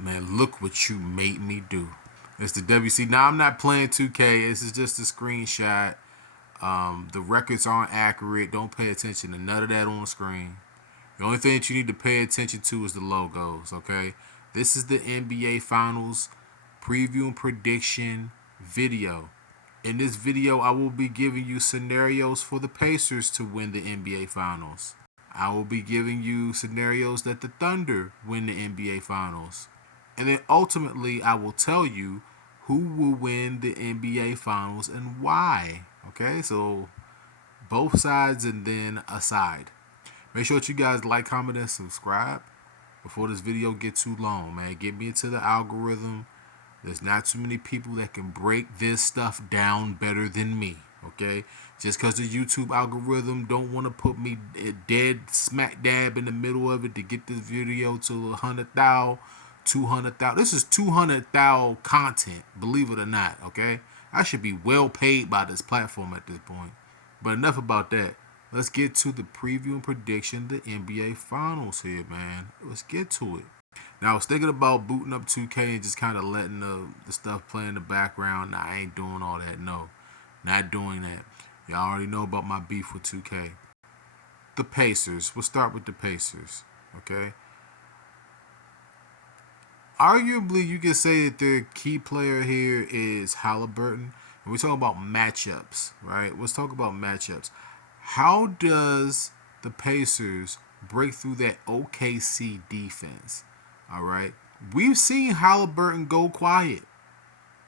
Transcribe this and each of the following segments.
Man, look what you made me do. It's the WC. Now I'm not playing 2K. This is just a screenshot. The records aren't accurate. Don't pay attention to none of that on the screen. The only thing that you need to pay attention to is the logos. Okay. This is the NBA Finals preview and prediction video. In this video, I will be giving you scenarios for the Pacers to win the NBA Finals. I will be giving you scenarios that the Thunder win the NBA Finals. And then ultimately, I will tell you who will win the NBA Finals and why. Okay, so both sides and then a side. Make sure that you guys like, comment, and subscribe before this video gets too long, man. Get me into the algorithm. There's not too many people that can break this stuff down better than me. Okay, just because the YouTube algorithm don't want to put me dead smack dab in the middle of it to get this video to 100,000, 200,000. This is 200,000 content, believe it or not. Okay, I should be well paid by this platform at this point. But enough about that. Let's get to the preview and prediction of the NBA Finals here, man. Let's get to it. Now, I was thinking about booting up 2K and just kind of letting the stuff play in the background. Nah, I ain't doing all that. No, not doing that. Y'all already know about my beef with 2K. The Pacers. We'll start with the Pacers. Okay. Arguably, you could say that their key player here is Halliburton. And we're talking about matchups, right? Let's talk about matchups. How does the Pacers break through that OKC defense? All right. We've seen Halliburton go quiet.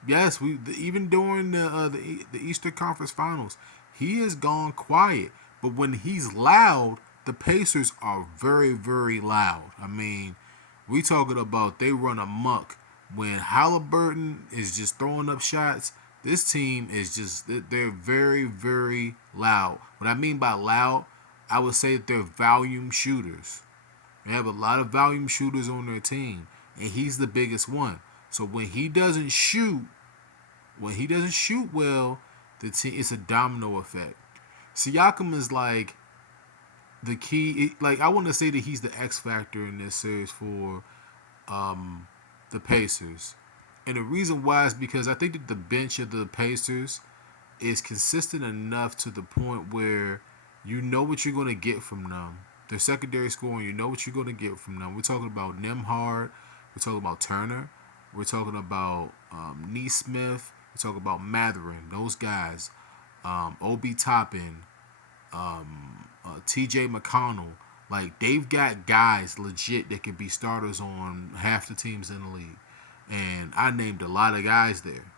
Yes, we even during the Eastern Conference Finals, he has gone quiet. But when he's loud, the Pacers are very, very loud. I mean, we talking about they run amok when Halliburton is just throwing up shots. This team is just they're very, very loud. What I mean by loud, I would say that they're volume shooters. They have a lot of volume shooters on their team, and he's the biggest one. So when he doesn't shoot well, the team it's a domino effect. Siakam is like the key. Like I want to say that he's the X factor in this series for the Pacers, and the reason why is because I think that the bench of the Pacers is consistent enough to the point where you know what you're going to get from them. Their secondary scoring, you know what you're going to get from them. We're talking about Nemhard. We're talking about Turner. We're talking about Neesmith. We're talking about Matherin. Those guys. Obi Toppin. T.J. McConnell. Like, they've got guys legit that can be starters on half the teams in the league. And I named a lot of guys there.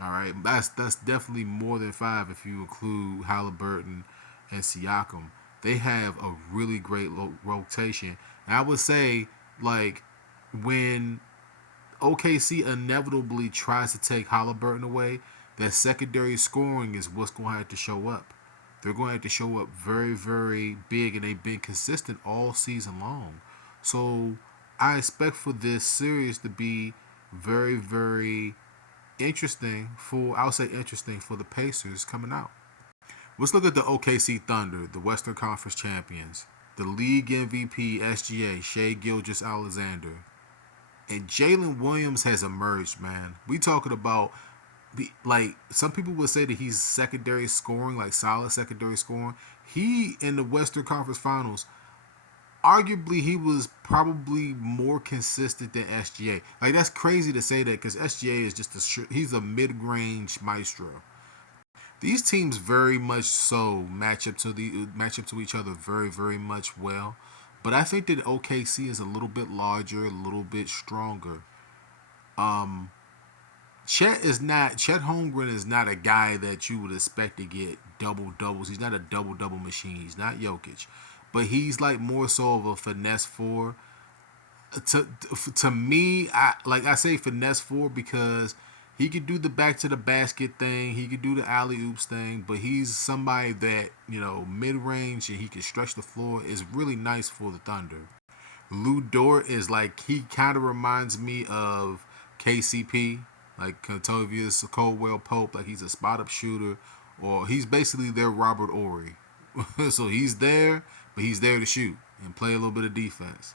All right, that's definitely more than five if you include Halliburton and Siakam. They have a really great rotation. And I would say, like, when OKC inevitably tries to take Halliburton away, that secondary scoring is what's going to have to show up. They're going to have to show up very, very big, and they've been consistent all season long. So I expect for this series to be very, very interesting for the Pacers coming out. Let's look at the OKC Thunder, the Western Conference champions, the league MVP SGA Shea Gilgeous Alexander, and Jalen Williams has emerged. Man, we talking about like some people would say that he's secondary scoring, like solid secondary scoring. He in the Western Conference Finals, arguably he was probably more consistent than SGA. Like that's crazy to say that because SGA is just he's a mid-range maestro. These teams very much so match up to each other very, very much well. But I think that OKC is a little bit larger, a little bit stronger. Um, Chet Holmgren is not a guy that you would expect to get double doubles. He's not a double double machine. He's not Jokic, but he's like more so of a finesse four. To to me, I say finesse four because he could do the back to the basket thing. He could do the alley oops thing, but he's somebody that mid range and he can stretch the floor is really nice for the Thunder. Lou Dort is like he kind of reminds me of KCP, like Contovious Coldwell Pope. Like he's a spot up shooter, or he's basically their Robert Ory. So he's there, but he's there to shoot and play a little bit of defense.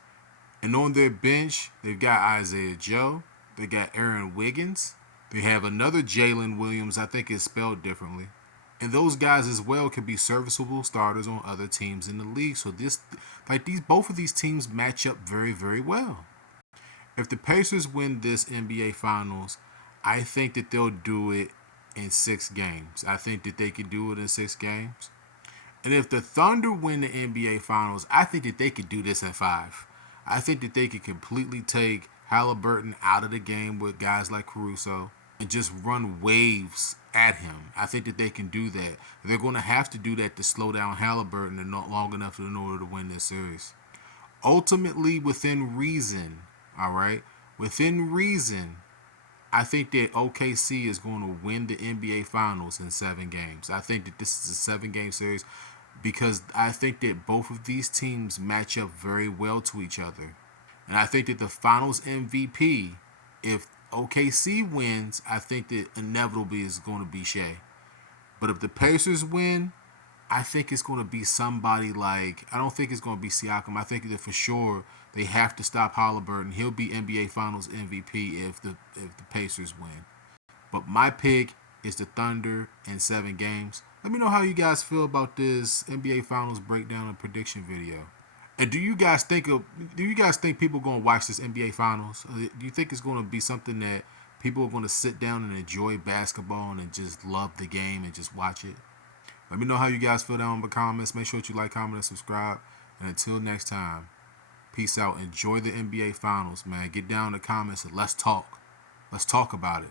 And on their bench, they've got Isaiah Joe. They got Aaron Wiggins. They have another Jalen Williams. I think it's spelled differently. And those guys as well could be serviceable starters on other teams in the league. So both of these teams match up very, very well. If the Pacers win this NBA Finals, I think that they'll do it in 6 games. I think that they can do it in 6 games. And if the Thunder win the NBA Finals, I think that they could do this in 5. I think that they could completely take Halliburton out of the game with guys like Caruso and just run waves at him. I think that they can do that. They're going to have to do that to slow down Halliburton and not long enough in order to win this series. Ultimately, within reason, all right, within reason, I think that OKC is going to win the NBA Finals in 7 games. I think that this is a 7-game series because I think that both of these teams match up very well to each other. And I think that the Finals MVP, if OKC wins, I think that inevitably is going to be Shea. But if the Pacers win, I think it's going to be somebody like, I don't think it's going to be Siakam. I think that for sure they have to stop Halliburton. He'll be NBA Finals MVP if the Pacers win. But my pick is the Thunder in 7 games. Let me know how you guys feel about this NBA Finals breakdown and prediction video. And do you guys think people are going to watch this NBA Finals? Do you think it's going to be something that people are going to sit down and enjoy basketball and just love the game and just watch it? Let me know how you guys feel down in the comments. Make sure that you like, comment, and subscribe. And until next time, peace out. Enjoy the NBA Finals, man. Get down in the comments and let's talk. Let's talk about it.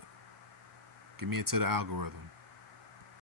Get me into the algorithm.